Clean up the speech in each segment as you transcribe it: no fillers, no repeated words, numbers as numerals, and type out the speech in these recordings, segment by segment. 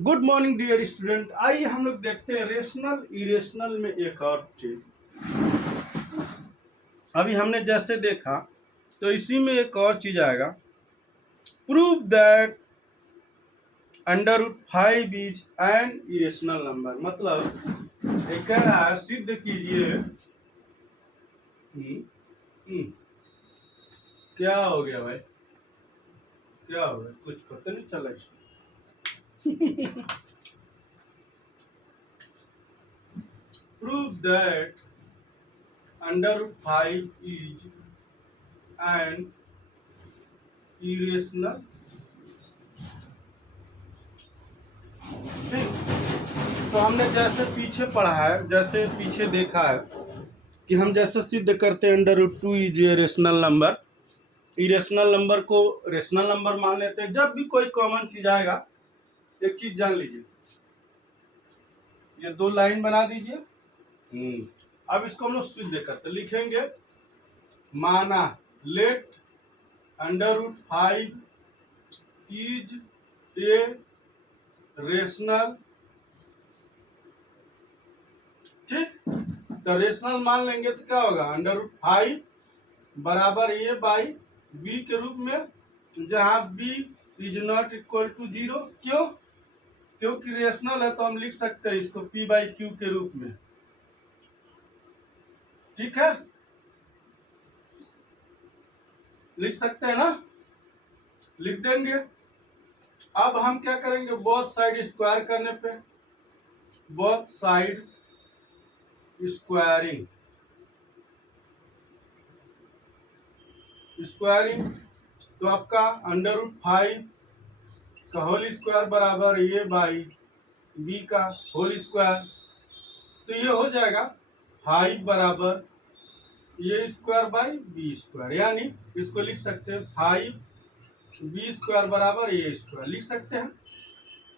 Good morning dear student. आइए हम लोग देखते हैं रेशनल इरेशनल में एक और चीज। अभी हमने जैसे देखा तो इसी में एक और चीज आएगा। Prove that under root 5 is an irrational number. मतलब एक कह रहा है सिद्ध कीजिए। क्या हो गया भाई? क्या हो गया? कुछ पता नहीं चला इसमें। Prove that under root 5 is an irrational. ठीक। तो हमने जैसे पीछे पढ़ा है, जैसे पीछे देखा है कि हम जैसे सिद्ध करते हैं under root 2 is a rational number. Irrational number को रेशनल नंबर मान लेते हैं। जब भी कोई कॉमन चीज आएगा, एक चीज जान लीजिए, ये दो लाइन बना दीजिए। अब इसको हम लोग सिद्ध करते लिखेंगे। माना let under root 5 is a rational. ठीक। तो रेशनल मान लेंगे तो क्या होगा? अंडर रूट 5 बराबर ए बाई बी के रूप में, जहां B is not equal to 0। क्यों? क्योंकि रेशनल है तो हम लिख सकते हैं इसको पी बाई क्यू के रूप में। ठीक है, लिख सकते हैं ना? लिख देंगे। अब हम क्या करेंगे? बोथ साइड स्क्वायर करने पे, बोथ साइड स्क्वायरिंग स्क्वायरिंग तो आपका अंडर रूट 5 का होल स्क्वायर बराबर ए बाई बी का होल स्क्वायर। तो ये हो जाएगा 5 बराबर ए स्क्वायर बाई बी स्क्वायर, यानी इसको लिख सकते हैं 5 बी स्क्वायर बराबर ए स्क्वायर लिख सकते हैं।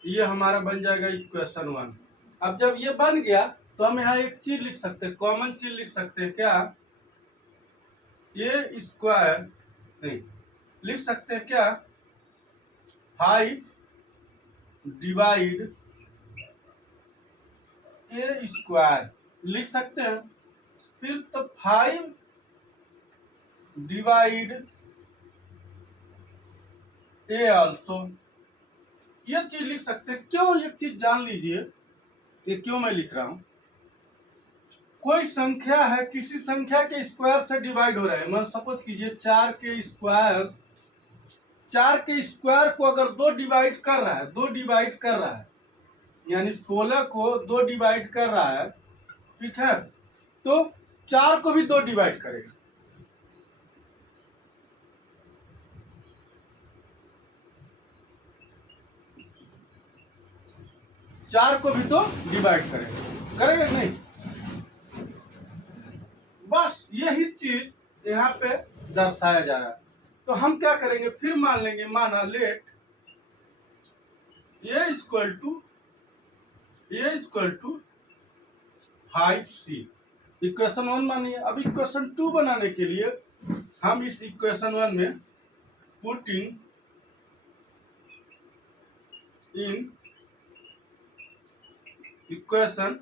ये हमारा बन जाएगा इक्वेशन 1। अब जब ये बन गया तो हम यहाँ एक चीज लिख सकते हैं, कॉमन चीज लिख सकते हैं। क्या? ए स्क्वायर नहीं, लिख सकते हैं क्या? 5 डिवाइड ए स्क्वायर लिख सकते हैं। फिर तो 5 डिवाइड ए ऑल्सो, ये चीज लिख सकते हैं। क्यों? एक चीज जान लीजिए, ये क्यों मैं लिख रहा हूं। कोई संख्या है, किसी संख्या के स्क्वायर से डिवाइड हो रहा है। मैं सपोज कीजिए 4 के स्क्वायर, 4 के स्क्वायर को अगर 2 डिवाइड कर रहा है, 2 डिवाइड कर रहा है, यानी 16 को 2 डिवाइड कर रहा है। ठीक है, तो 4 को भी 2 डिवाइड करेगा। चार को भी तो डिवाइड करेगा, करेगा नहीं? बस यही चीज यहाँ पे दर्शाया जा रहा है। तो हम क्या करेंगे? फिर मान लेंगे, माना let A equal to 5c। Equation 1 मानिए। अब इक्वेशन 2 बनाने के लिए हम इस इक्वेशन 1 में पुटिंग इन इक्वेशन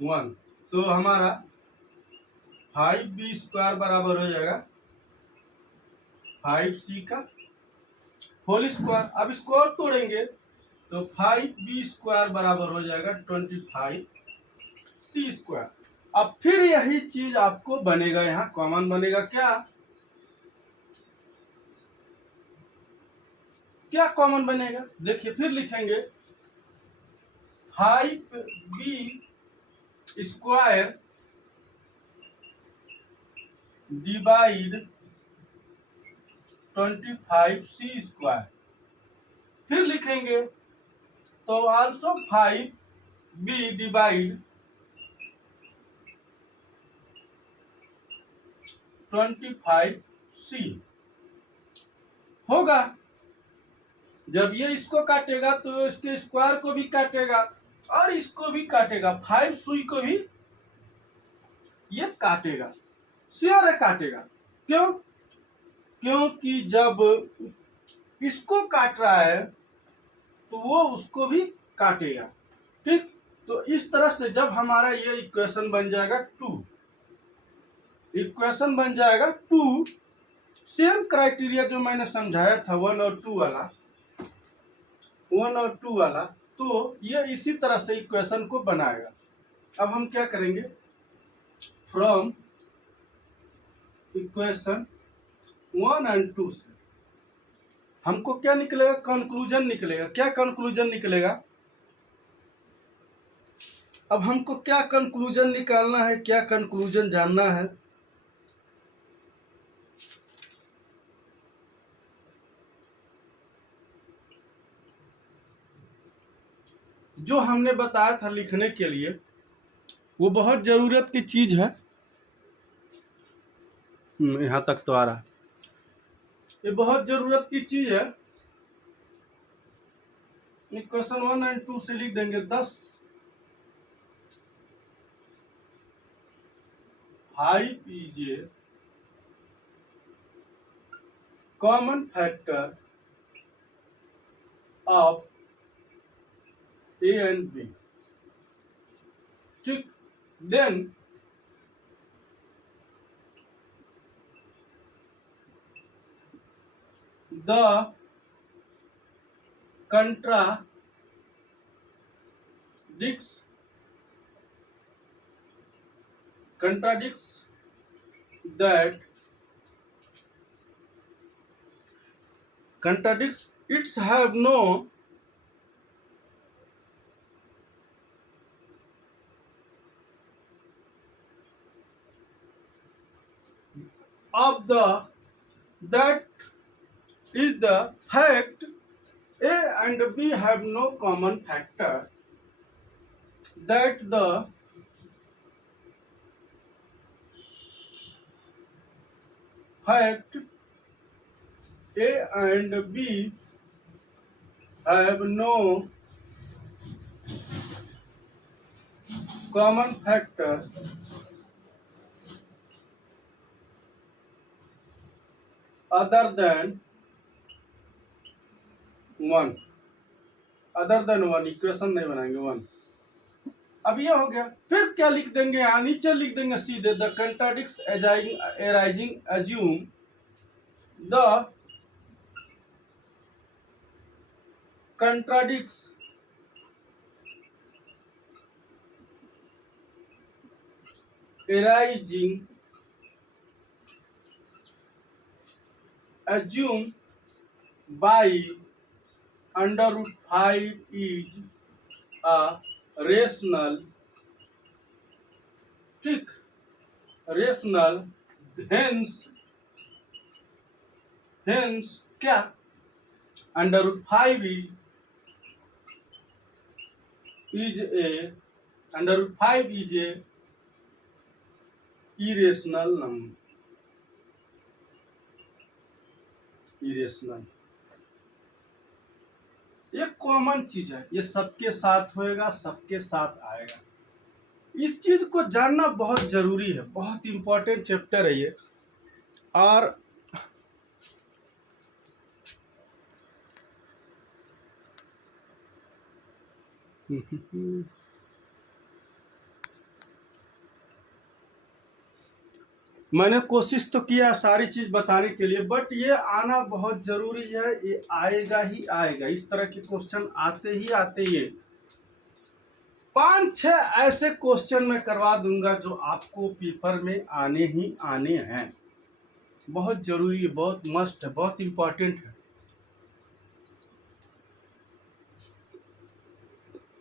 1, तो हमारा 5b स्क्वायर बराबर हो जाएगा 5c का होल स्क्वायर। अब इसको और तोड़ेंगे तो 5b स्क्वायर बराबर हो जाएगा 25c स्क्वायर। अब फिर यही चीज आपको बनेगा, यहाँ कॉमन बनेगा। क्या क्या कॉमन बनेगा? देखिए, फिर लिखेंगे 5b square divide 25c square. फिर लिखेंगे तो आल्सो 5b डिवाइड 25c होगा। जब ये इसको काटेगा तो इसके स्क्वायर को भी काटेगा और इसको भी काटेगा, 5 सुई को भी ये काटेगा, श्योर है काटेगा। क्यों? क्योंकि जब इसको काट रहा है तो वो उसको भी काटेगा। ठीक, तो इस तरह से जब हमारा ये इक्वेशन बन जाएगा 2, इक्वेशन बन जाएगा 2, सेम क्राइटेरिया जो मैंने समझाया था 1 और 2 वाला, 1 और 2 वाला, तो ये इसी तरह से इक्वेशन को बनाएगा। अब हम क्या करेंगे, फ्रॉम इक्वेशन 1 एंड 2 से हमको क्या निकलेगा, कंक्लूजन निकलेगा। क्या कंक्लूजन निकलेगा, अब हमको क्या कंक्लूजन निकालना है, क्या कंक्लूजन जानना है। जो हमने बताया था लिखने के लिए वो बहुत जरूरत की चीज है। यहाँ तक तो आ रहा है, ये बहुत जरूरत की चीज है। इक्वेशन 1 एंड 2 से लिख देंगे 10 5 is a common factor of A and B. ठीक, then the contradicts that its have no of the that is the fact A and B have no common factor, that the fact A and B have no common factor other than 1, equation नहीं बनाएंगे 1। अब ये हो गया, फिर क्या लिख देंगे, यहाँ नीचे लिख देंगे सीधे the contradicts arising assume the contradicts arising assume by under root 5 is a rational, ठीक, rational, hence क्या, under root 5 is a under root 5 is a irrational number, irrational। ये कॉमन चीज है, ये सबके साथ होएगा, सबके साथ आएगा। इस चीज को जानना बहुत जरूरी है, बहुत इंपॉर्टेंट चैप्टर है ये। और मैंने कोशिश तो किया सारी चीज बताने के लिए, बट ये आना बहुत जरूरी है, ये आएगा ही आएगा। इस तरह के क्वेश्चन आते ही आते ही 5-6 ऐसे क्वेश्चन मैं करवा दूंगा जो आपको पेपर में आने ही आने हैं। बहुत जरूरी है, बहुत मस्ट है, बहुत इंपॉर्टेंट है।